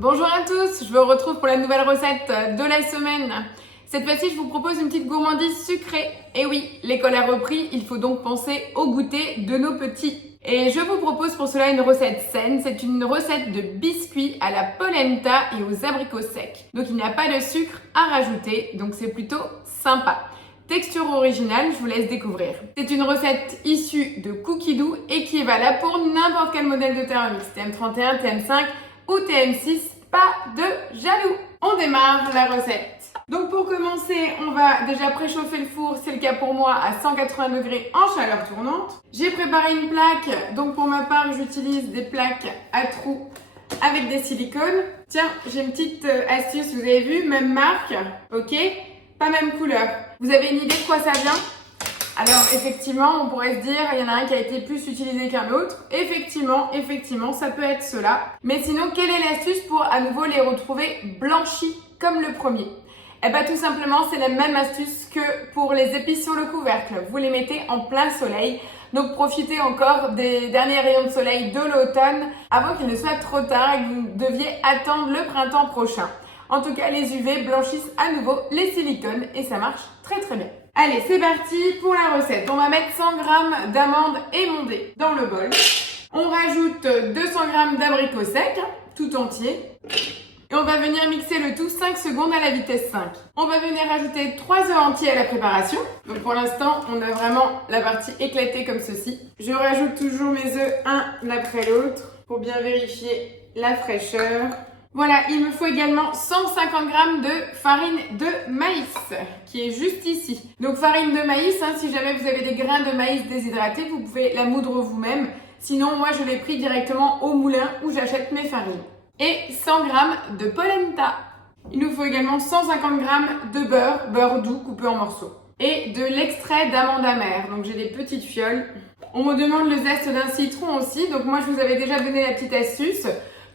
Bonjour à tous, je vous retrouve pour la nouvelle recette de la semaine. Cette fois-ci, je vous propose une petite gourmandise sucrée. Et oui, l'école a repris, il faut donc penser au goûter de nos petits. Et je vous propose pour cela une recette saine. C'est une recette de biscuits à la polenta et aux abricots secs. Donc il n'y a pas de sucre à rajouter, donc c'est plutôt sympa. Texture originale, je vous laisse découvrir. C'est une recette issue de Cookie Dough et qui est valable pour n'importe quel modèle de Thermomix, TM31, TM5 ou TM6, pas de jaloux. On démarre la recette. Donc pour commencer, on va déjà préchauffer le four, c'est le cas pour moi, à 180 degrés en chaleur tournante. J'ai préparé une plaque, donc pour ma part, j'utilise des plaques à trous avec des silicones. Tiens, j'ai une petite astuce, vous avez vu, même marque, ok, pas même couleur. Vous avez une idée de quoi ça vient ? Alors effectivement, on pourrait se dire, il y en a un qui a été plus utilisé qu'un autre. Effectivement, ça peut être cela. Mais sinon, quelle est l'astuce pour à nouveau les retrouver blanchis comme le premier ? Eh bien tout simplement, c'est la même astuce que pour les épices sur le couvercle. Vous les mettez en plein soleil. Donc profitez encore des derniers rayons de soleil de l'automne avant qu'il ne soit trop tard et que vous deviez attendre le printemps prochain. En tout cas, les UV blanchissent à nouveau les silicones et ça marche très très bien. Allez, c'est parti pour la recette. On va mettre 100 g d'amandes émondées dans le bol. On rajoute 200 g d'abricots secs, tout entiers. Et on va venir mixer le tout 5 secondes à la vitesse 5. On va venir rajouter 3 œufs entiers à la préparation. Donc pour l'instant, on a vraiment la partie éclatée comme ceci. Je rajoute toujours mes œufs un après l'autre pour bien vérifier la fraîcheur. Voilà, il me faut également 150 g de farine de maïs qui est juste ici. Donc farine de maïs, si jamais vous avez des grains de maïs déshydratés, vous pouvez la moudre vous-même. Sinon, moi je l'ai pris directement au moulin où j'achète mes farines. Et 100 g de polenta. Il nous faut également 150 g de beurre doux coupé en morceaux. Et de l'extrait d'amande amère, donc j'ai des petites fioles. On me demande le zeste d'un citron aussi, donc moi je vous avais déjà donné la petite astuce.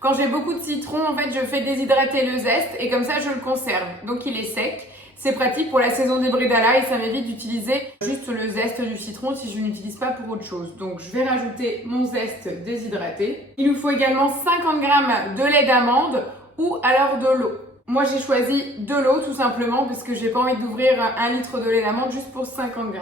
Quand j'ai beaucoup de citron, en fait, je fais déshydrater le zeste et comme ça, je le conserve. Donc, il est sec. C'est pratique pour la saison des bredala et ça m'évite d'utiliser juste le zeste du citron si je n'utilise pas pour autre chose. Donc, je vais rajouter mon zeste déshydraté. Il nous faut également 50 g de lait d'amande ou alors de l'eau. Moi, j'ai choisi de l'eau tout simplement parce que j'ai pas envie d'ouvrir 1 litre de lait d'amande juste pour 50 g.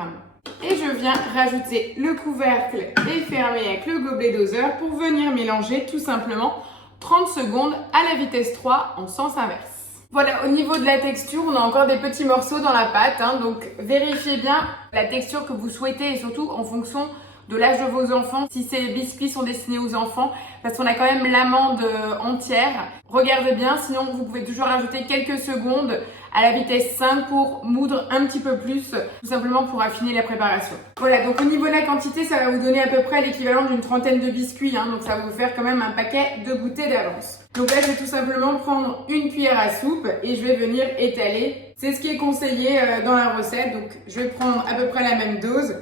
Et je viens rajouter le couvercle et fermer avec le gobelet doseur pour venir mélanger tout simplement 30 secondes à la vitesse 3 en sens inverse. Voilà, au niveau de la texture, on a encore des petits morceaux dans la pâte, donc vérifiez bien la texture que vous souhaitez et surtout en fonction de l'âge de vos enfants, si ces biscuits sont destinés aux enfants, parce qu'on a quand même l'amande entière. Regardez bien, sinon vous pouvez toujours ajouter quelques secondes à la vitesse 5 pour moudre un petit peu plus, tout simplement pour affiner la préparation. Voilà, donc au niveau de la quantité, ça va vous donner à peu près l'équivalent d'une trentaine de biscuits, donc ça va vous faire quand même un paquet de goûters d'avance. Donc là, je vais tout simplement prendre une cuillère à soupe et je vais venir étaler. C'est ce qui est conseillé dans la recette, donc je vais prendre à peu près la même dose.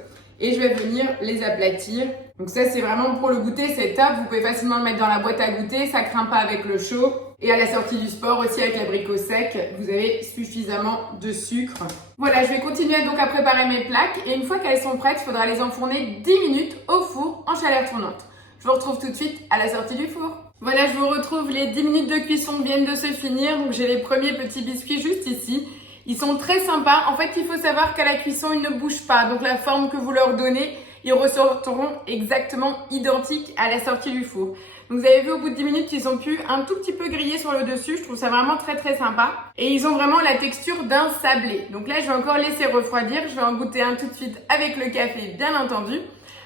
Et je vais venir les aplatir. Donc ça, c'est vraiment pour le goûter, c'est top. Vous pouvez facilement le mettre dans la boîte à goûter, ça craint pas avec le chaud. Et à la sortie du sport aussi avec l'abricot sec, vous avez suffisamment de sucre. Voilà, je vais continuer donc à préparer mes plaques. Et une fois qu'elles sont prêtes, il faudra les enfourner 10 minutes au four en chaleur tournante. Je vous retrouve tout de suite à la sortie du four. Voilà, je vous retrouve, les 10 minutes de cuisson viennent de se finir. Donc j'ai les premiers petits biscuits juste ici. Ils sont très sympas. En fait, il faut savoir qu'à la cuisson, ils ne bougent pas. Donc, la forme que vous leur donnez, ils ressortiront exactement identiques à la sortie du four. Donc, vous avez vu au bout de 10 minutes qu'ils ont pu un tout petit peu griller sur le dessus. Je trouve ça vraiment très, très sympa. Et ils ont vraiment la texture d'un sablé. Donc là, je vais encore laisser refroidir. Je vais en goûter un tout de suite avec le café, bien entendu.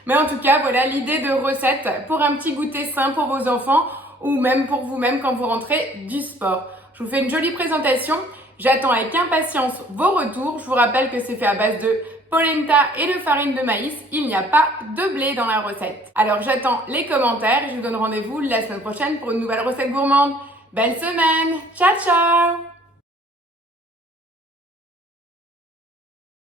Mais en tout cas, voilà l'idée de recette pour un petit goûter sain pour vos enfants ou même pour vous-même quand vous rentrez du sport. Je vous fais une jolie présentation. J'attends avec impatience vos retours. Je vous rappelle que c'est fait à base de polenta et de farine de maïs. Il n'y a pas de blé dans la recette. Alors j'attends les commentaires et je vous donne rendez-vous la semaine prochaine pour une nouvelle recette gourmande. Belle semaine. Ciao, ciao!